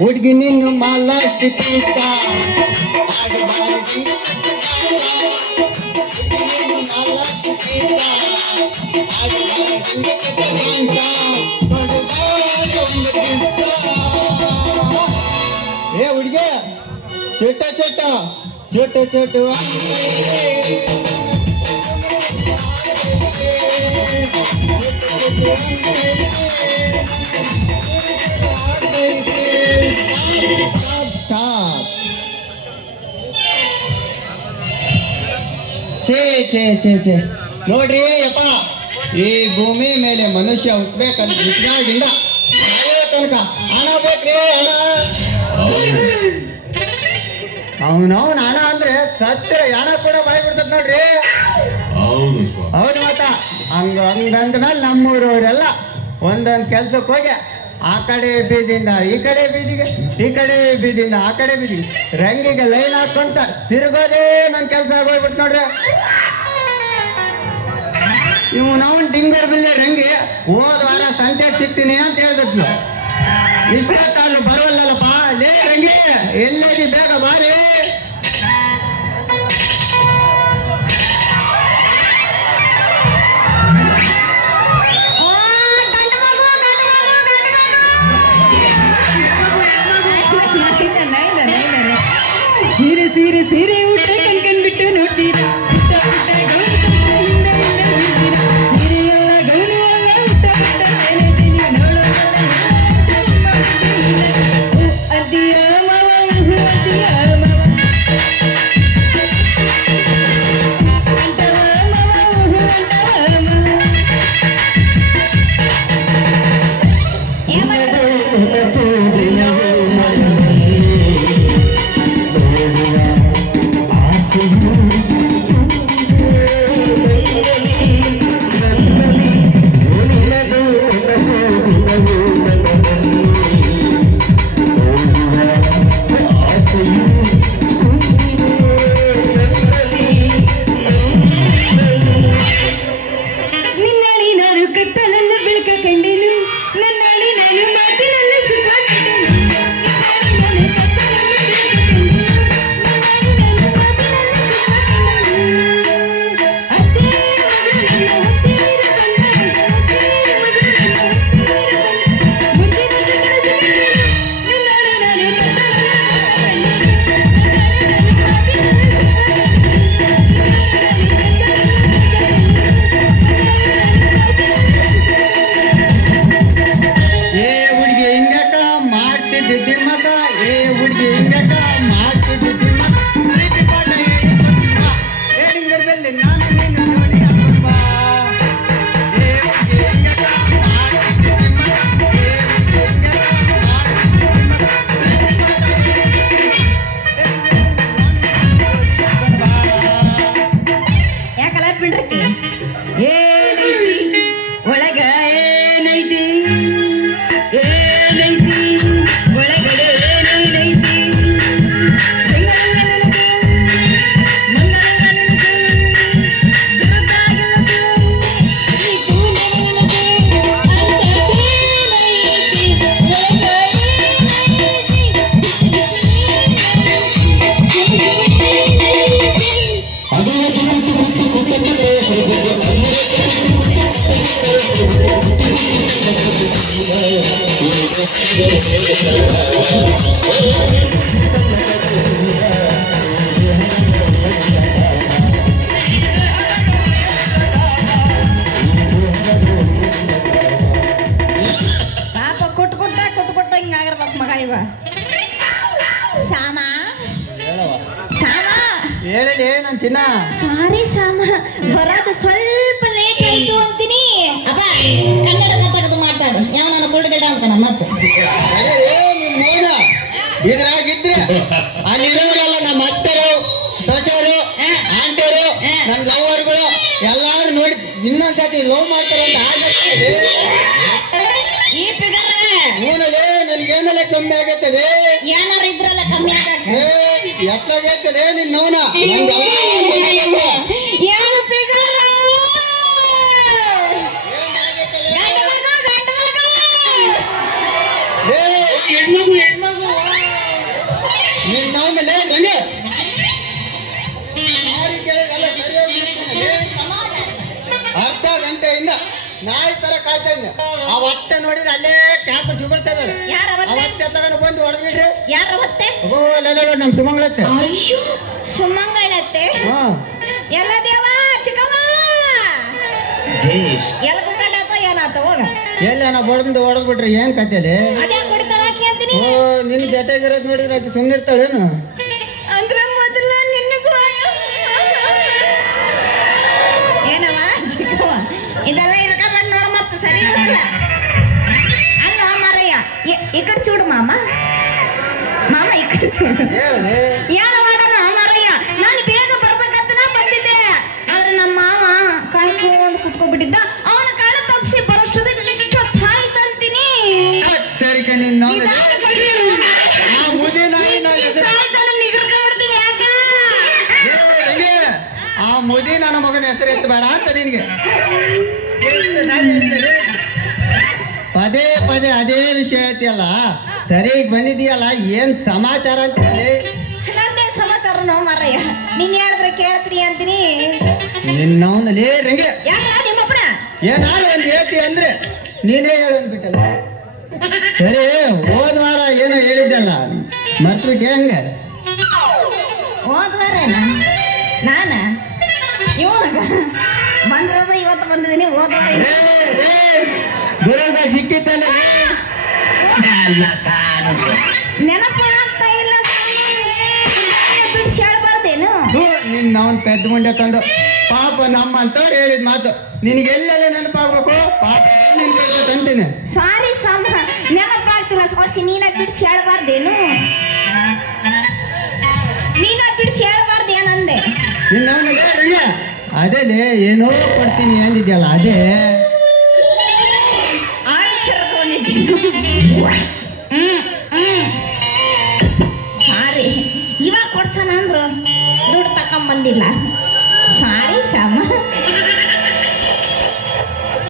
ಹುಡುಗಿ ನಿನ್ನ ಮಾಲಾಷ್ಟು ಪೀಸ ಏ ಹುಡುಗಿ ಚೋಟ ಚೋಟ ಚೋಟ ಚೋಟ ನೋಡ್ರಿ ಯಪ್ಪ, ಈ ಭೂಮಿ ಮೇಲೆ ಮನುಷ್ಯ ಹುಟ್ಬೇಕಂತ ಹುಟ್ಟಿದಾಗಿಂದ ತನಕ ಹಣ ಬೇಕ್ರಿ, ಹಣ. ಅವನವನ್ ಹಣ ಅಂದ್ರೆ ಸತ್ಯ ಹಣ ಕೂಡ ಬಾಯ್ ಬಿಡ್ತದ ನೋಡ್ರಿ. ಹೌದು ಮತ್ತ ಹಂಗಂದ ಮೇಲೆ ನಮ್ಮೂರವರೆಲ್ಲ ಒಂದೊಂದು ಕೆಲ್ಸಕ್ಕೆ ಹೋಗಿ ಆ ಕಡೆ ಬೀದಿಯಿಂದ ಈ ಕಡೆ ಬೀದಿಗೆ, ಈ ಕಡೆ ಬೀದಿಯಿಂದ ಆ ಕಡೆ ಬೀದಿಗೆ ರಂಗಿಗೆ ಲೈನ್ ಹಾಕೊಂತ ತಿರುಗೋದೇ ನನ್ನ ಕೆಲಸ ಆಗೋಗ್ಬಿಟ್ಟು ನೋಡ್ರಿ. ಇವು ನಾವು ಡಿಂಗರ್ ಬಿಲ್ಲೆ ರಂಗಿ ಹೋದ ವಾರ ಸಂತೆಗೆ ಸಿಗ್ತೀನಿ ಅಂತ ಹೇಳಿದ್ರು. ಇಷ್ಟೊತ್ತಾದ್ರೂ ಬರೋಲ್ಲಲ್ಲಪ್ಪ. ಲೇ ರಂಗಿ, ಎಲ್ಲದಿ ಬೇಗ ಬಾರಿ. ಸೀರೆ ಸೀರೆ ಸೀರೆ ಊಟ ಕಣ್ಕಂಡ್ಬಿಟ್ಟು ನೋಡ್ತೀರಾ, ಸೀರೆಯೆಲ್ಲ ಗೌನು ಎಲ್ಲ ಊಟ ಬಿಟ್ಟ ಏನೈತಿ ನೀವು ನೋಡೋದಲ್ಲ. ಅದಿಯ ಮವ ಅದಿಯ ಮವ ಅಂಟವ ಮವ ಅಂಟವ ಹೇಳಿ ನನ್ ಚಿನ್ನ. ಸಾರಿ ಸಾಮ, ಬರೋದು ಸ್ವಲ್ಪ ಲೇಟ್ ಆಯ್ತು ಅಂತೀನಿ. ಅಪ್ಪ ಕನ್ನಡ ಕಥಕದು ಮಾತಾಡು, ಯಾವ ನಾನು ಕುಳ್ಳುಗಡ್ಡ ಅನ್ಕೋಣ ಮತ್ತೆ. ಇದ್ರಾಗಿದ್ರೆ ಅಲ್ಲಿರೋರೆಲ್ಲ ನಮ್ಮ ಅತ್ತರು, ಸೊಸೆರು, ಆಂಟಿಯರು, ನನ್ನ ಲವರ್ಗಳು ಎಲ್ಲಾರು ನೋಡಿ ಇನ್ನೊಂದ್ಸತಿ ಲವ್ ಮಾಡ್ತಾರೆ ಅಂತ ಆಗತ್ತೆ. ಈ ಫಿಗರ್ ಏನಲ್ಲೇ ನನಗೇನಲ್ಲ ಕಮ್ಮಿ ಆಗತ್ತದೆ. ಏನಾರು ಇದ್ರಲ್ಲ ಕಮ್ಮಿ ಆಗತ್ತೆ. ಎತ್ತಾಗೈತದೆ ನಿನ್ನವನ ಏನು ಫಿಗರ್ ಕಾಯ್ತೇನೆ ಅವತ್ತೆ ನೋಡಿದ್ರೆ ಅಲ್ಲೇ ಕ್ಯಾಂಪ್ ಸಿಗುತ್ತದ ಯಾರ ಅವತ್ತೆ ತಗೊಂಡು ಬಂದು ಹೊಡೆದ್ಬಿಡ್ರಿ ಯಾರ ಅವತ್ತೆ ಓ ಅಲ್ಲ ನಮ್ ಸುಮಂಗಳತ್ತೆ ಅಯ್ಯೋ ಸುಮಂಗಳತ್ತೆ ಹಾ ಎಲ್ಲ ದೇವ ಚಿಕ್ಕಮ್ಮ ಎಲ್ಲ ಕುಕ್ಕಂಡಾತ ಏನಾತ ಹೋಗ ಎಲ್ಲ ನಾ ಬಡ್ದು ಹೊಡೆದ್ಬಿಟ್ರಿ ಏನ್ ಕತ್ತೇಲಿ ಅದೇ ಕೊಡ್ತಾಳ ಕೇಳ್ತೀನಿ ಓ ನಿನ್ ಜೊತೆಗಿರೋದ್ ನೋಡಿದ್ರೆ ಆಕೆ ಸುಮ್ಮನಿರ್ತಾಳೇನು ಅಂದ್ರೆ ಮೊದಲ ನಿನ್ನಗೂ ಏನವ ಚಿಕ್ಕವ್ವ ಇದೆಲ್ಲ ಇರ್ಕೊಂಡ್ ನೋಡ ಮತ್ತೆ ಸರಿ ಇಲ್ಲ ಅಲ್ಲ ಮಾರಯ್ಯ ಈ ಕಡೆ ಚೂಡು ಮಾಮ ಈ ಕಡೆ ಚೂಡು ಹೇಳಿ ಏನು ಮಾಡೋಣ ಮಾರಯ್ಯ ನಾನು ಬೇಗ ಬರ್ಬೇಕಂತ ನಾ ಬಂದಿದ್ದೆ ಆದ್ರೆ ನಮ್ಮ ಮಾವ ಕಾಯ್ಕೊಂಡು ಕುತ್ಕೊಂಡ್ಬಿಟ್ಟಿದ್ದ ಅವನ ಕಾಳ ತಪ್ಪಿಸಿ ಬರೋಷ್ಟೊತ್ತಿಗೆ ಇಷ್ಟೊತ್ತಾಯ್ತಂತೀನಿ ಸರಿಕೆ ನಿನ್ನ ಆ ಮುದಿ ನಾಯಿ ಆ ಮುದಿ ನನ್ನ ಮಗನ ಹೆಸರು ಎತ್ತಬೇಡ ಅಂತ ನಿನಗೆ ಪದೇ ಪದೇ ಅದೇ ವಿಷಯ ಐತಿಯಲ್ಲ ಸರಿ ಈಗ ಬಂದಿದೀಯಲ್ಲ ಏನ್ ಸಮಾಚಾರ ಅಂತ ಹೇಳಿ ನಂದೇ ಸಮಾಚಾರ ನೋ ಮಾರಯ್ಯ ನೀನ್ ಹೇಳಿದ್ರೆ ಕೇಳ್ತೀರಿ ಅಂತೀನಿ ನಿನ್ನವನಲ್ಲಿ ರಂಗೆ ಯಾಕ ನಿಮ್ಮಪ್ಪನ ಏನಾದ್ರು ಒಂದು ಹೇಳ್ತಿ ಅಂದ್ರೆ ನೀನೇ ಹೇಳಂದ್ಬಿಟ್ಟಲ್ಲ ಸರಿ ಹೋದ ವಾರ ಏನೋ ಹೇಳಿದ್ದಲ್ಲ ಮರ್ತ್ಬಿಟ್ಟೆ ಹಂಗೆ ಹೋದ್ವಾರೇನ ನಾನ ಇವನಾಗ ಬಂದಿರೋದು ಇವತ್ತು ಬಂದಿದ್ದೀನಿ ಹೋದ್ವಾರ ಬರೋದಾಗ ಸಿಕ್ಕಿತ್ತಲ್ಲ ನೆನಪು ಆಗ್ತಾ ಇಲ್ಲ ಬಿಡಿಸಿ ಹೇಳ್ಬಾರ್ದೇನು ನಿನ್ನ ಅವನ್ ಪೆದ್ದ ಮುಂಡೆ ತಂದು ಪಾಪ ನಮ್ಮ ಅಂತವ್ರು ಹೇಳಿದ ಮಾತು ನಿನಗೆಲ್ಲೆಲ್ಲ ನೆನಪಾಗ್ಬೇಕು ಪಾಪ ಎಲ್ಲಿ ಅಂತೀನಿ ಸಾರಿ ಸಾಮ ನೆನಪಾಗ್ತಿಲ್ಲ ಸೊಸಿ ನೀನ ಬಿಡಿಸಿ ಹೇಳ್ಬಾರ್ದೇನು ನೀನ ಬಿಡಿಸಿ ಹೇಳ್ಬಾರ್ದೇನಂದೆ ನಿನ್ನ ಅದೇಲೆ ಏನೋ ಕೊಡ್ತೀನಿ ಅಂದಿದ್ಯಲ್ಲ ಅದೇ ಸಾರಿ ಇವಾಗ ಕೊಡ್ಸೋಣ ಅಂದ್ರು ದುಡ್ಡು ತಕೊಂಬಂದಿಲ್ಲ ಸಾರಿ ಸಾಮ